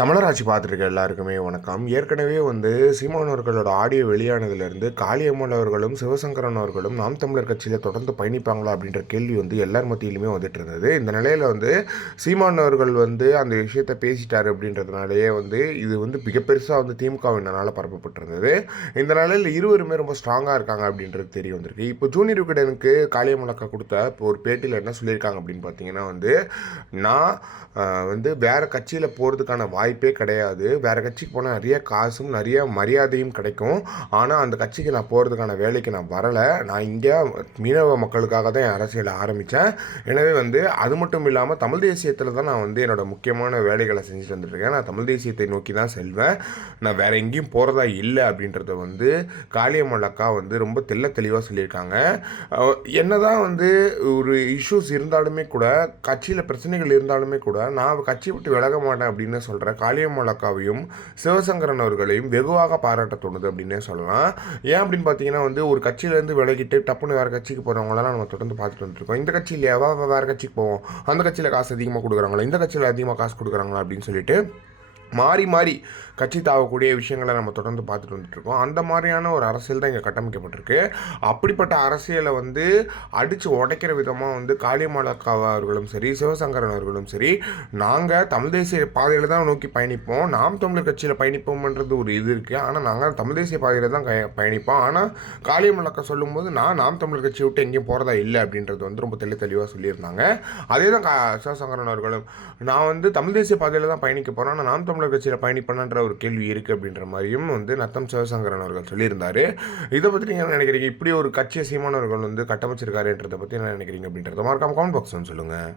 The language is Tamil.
தமிழராட்சி பார்த்துருக்க எல்லாருக்குமே வணக்கம். ஏற்கனவே சீமான் அவர்களோட ஆடியோ வெளியானதுலேருந்து காளியம்மாள் அவர்களும் சிவசங்கரன் அவர்களும் நாம் தமிழர் கட்சியில் தொடர்ந்து பயணிப்பாங்களா அப்படின்ற கேள்வி எல்லார் மத்தியிலுமே வந்துட்டு இருந்தது. இந்த நிலையில் சீமான் அவர்கள் அந்த விஷயத்தை பேசிட்டார் அப்படின்றதுனாலேயே இது மிக பெருசாக திமுகவினால் பரப்பப்பட்டிருந்தது. இந்த நிலையில் இருவருமே ரொம்ப ஸ்ட்ராங்காக இருக்காங்க அப்படின்றது தெரிய வந்திருக்கு. இப்போ ஜூனியர் விகடனுக்கு காளியம்மாள் அக்கா கொடுத்த ஒரு பேட்டியில் என்ன சொல்லியிருக்காங்க அப்படின்னு பார்த்தீங்கன்னா நான் வேறு கட்சியில் போகிறதுக்கான வாய்ப்பே கிடையாது. வேறு கட்சிக்கு போனால் நிறைய காசும் நிறைய மரியாதையும் கிடைக்கும். ஆனால் அந்த கட்சிக்கு நான் போகிறதுக்கான வேலைக்கு நான் வரலை. நான் இங்கே மீனவ மக்களுக்காக தான் என் அரசியலை ஆரம்பித்தேன். எனவே அது மட்டும் இல்லாமல் தமிழ் தேசியத்தில் தான் நான் என்னோட முக்கியமான வேலைகளை செஞ்சுட்டு வந்துட்டுருக்கேன். நான் தமிழ் தேசியத்தை நோக்கி தான் செல்வேன். நான் வேறு எங்கேயும் போகிறதா இல்லை அப்படின்றத காளியம்மாள் அக்கா ரொம்ப தெளிவாக சொல்லியிருக்காங்க. என்னதான் ஒரு இஷ்யூஸ் இருந்தாலுமே கூட, கட்சியில் பிரச்சனைகள் இருந்தாலுமே கூட, நான் கட்சியை விட்டு விலக மாட்டேன் அப்படின்னு சொல்கிறேன் காளியம்மாள் அக்காவையும் சிவசங்கரன் அவர்களையும் வெகுவாக பாராட்ட தோணுது அப்படின்னே சொல்லலாம். ஏன் அப்படின்னு பார்த்தீங்கன்னா ஒரு கட்சியிலேருந்து விலகிட்டு டப்புன்னு வேறு கட்சிக்கு போகிறவங்களெல்லாம் நம்ம தொடர்ந்து பார்த்துட்டு வந்துருக்கோம். இந்த கட்சியிலேயே வேறு கட்சிக்கு போவோம், அந்த கட்சியில் காசு அதிகமாக கொடுக்குறாங்களா, இந்த கட்சியில் அதிகமாக காசு கொடுக்குறாங்களா அப்படின்னு சொல்லிட்டு மாறி மாறி கட்சி தாவக்கூடிய விஷயங்களை நம்ம தொடர்ந்து பார்த்துட்டு வந்துட்டுருக்கோம். அந்த மாதிரியான ஒரு அரசியல் தான் இங்கே கட்டமைக்கப்பட்டிருக்கு. அப்படிப்பட்ட அரசியலை அடித்து உடைக்கிற விதமாக காளியம்மாள் அக்கா அவர்களும் சரி, சிவசங்கரன் அவர்களும் சரி, நாங்கள் தமிழ் தேசிய பாதையில் தான் நோக்கி பயணிப்போம், நாம் தமிழர் கட்சியில் பயணிப்போம்ன்றது ஒரு இது இருக்குது. ஆனால் நாங்கள் தமிழ் தேசிய பாதையில் தான் பயணிப்போம். ஆனால் காளியம்மாள் அக்கா சொல்லும்போது நாம் தமிழர் கட்சியை விட்டு எங்கேயும் போகிறதா இல்லை அப்படின்றது ரொம்ப தெளிவாக சொல்லியிருந்தாங்க. அதே தான் சிவசங்கரன் அவர்களும் நான் தமிழ் தேசிய பாதையில் தான் பயணிக்க போகிறேன், ஆனால் நாம் தமிழர் கட்சியில் பயணிப்பேன்ற ஒரு கேள்வி இருக்குது அப்படின்ற மாதிரியும் நத்தம் சிவசங்கரன் அவர்கள் சொல்லியிருந்தார். இதை பற்றி நீங்கள் என்ன நினைக்கிறீங்க? இப்படி ஒரு கட்சியை சீமானவர்கள் கட்டமைச்சிருக்காருன்றதை பற்றி என்ன நினைக்கிறீங்க அப்படின்றத மறக்காம கமெண்ட் பாக்ஸ் சொல்லுங்கள்.